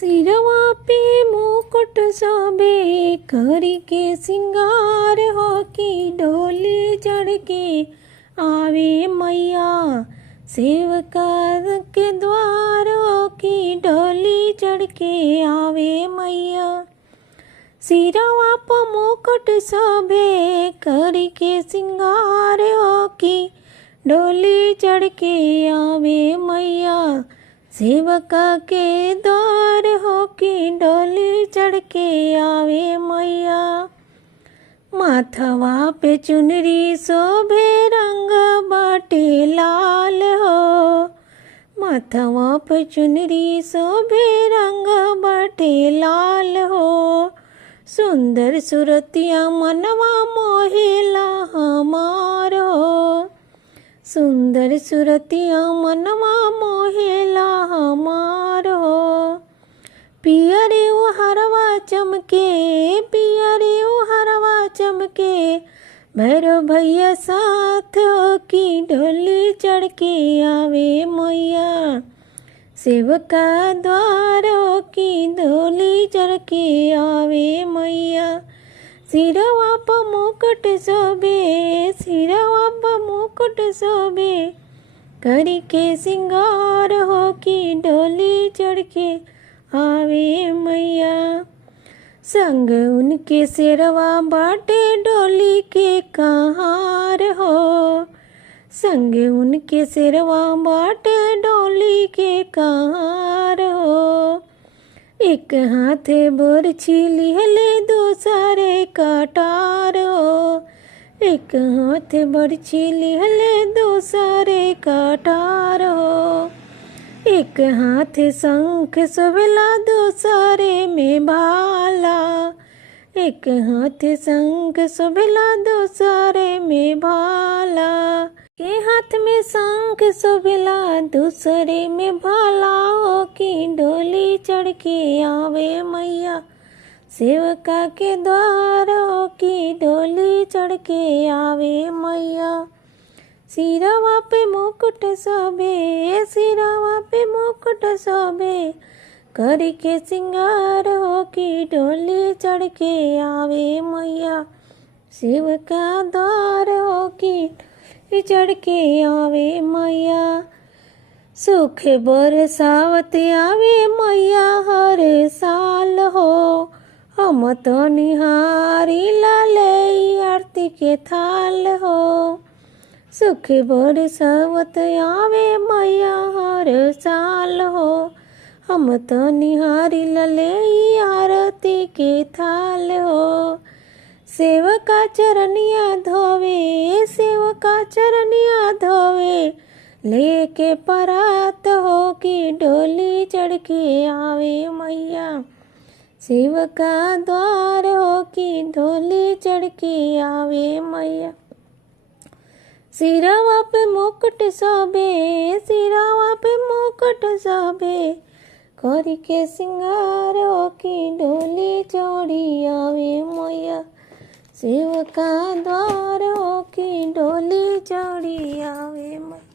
सिरवा पे मुकुट शोभे करी के सिंगार हो की डोली चढ़ के आवे मैया। सेवका के द्वार हो की डोली चढ़ के आवे मैया। सिरवा पे मुकुट शोभे करी के सिंगार हो की डोली चढ़ के आवे मैया। सेवका के द्वार हो की डोली चढ़ के आवे मैया। माथवा पे चुनरी शोभे रंग बाटे लाल हो। माथवा पे चुनरी शोभे रंग बाटे लाल हो। सुंदर सुरतिया मनवा मोहेला हमार हो। सुंदर सुरतिया मनवा मोहेला हमार हो। पियरे वो हरवा चमके पियरे वो हरवा चमके भैरव भैया साथ हो की डोली चढ़ के आवे मैया। सेवका द्वार हो की डोली चढ़ के आवे मैया। सिरवा पे मुकुट शोभे सिरवा पे मुकुट शोभे करी के सिंगार हो की डोली चढ़ के आवे मैया। संग उनके सिरवा बाटे डोली के कहार हो। संग उनके सिरवा बाटे डोली के कहार हो। एक हाथे बरछी लिहले दूसरे कटार हो। एक हाथे बरछी लिहले दूसरे कटार हो। एक हाथे शंख शोभेला दूसरे में भाला। एक हाथे शंख शोभेला दूसरे में भाला। के हाथ में शंख शोभेला दूसरे में भाला हो की डोली चढ़ के आवे मैया। सेवका के द्वार हो की डोली चढ़ के आवे मैया। सिरवा पे मुकुट शोभे सिरवा पे मुकुट शोभे करी के सिंगार हो की डोली चढ़ के आवे मैया। सेवका द्वार हो की चढ़ के आवे मैया। सुख बरसावत आवे मैया हर साल हो। हम तो निहारी लाले आरती के थाल हो। सुख बरसावत आवे मैया हर साल हो। हम तो निहारी लाले आरती के थाल हो। सेवका चरनिया धोवे सेवका चरनिया धोवे लेके परात हो की डोली चढ़ के आवे मैया। सेवका द्वार हो की डोली चढ़ के आवे मैया। सिरवा पे मुकुट शोभे सिरवा पे मुकुट शोभे करी के सिंगार हो की डोली चढ़ी आवे मैया। सेवका द्वार हो की डोली चढ़ी आवे मैया।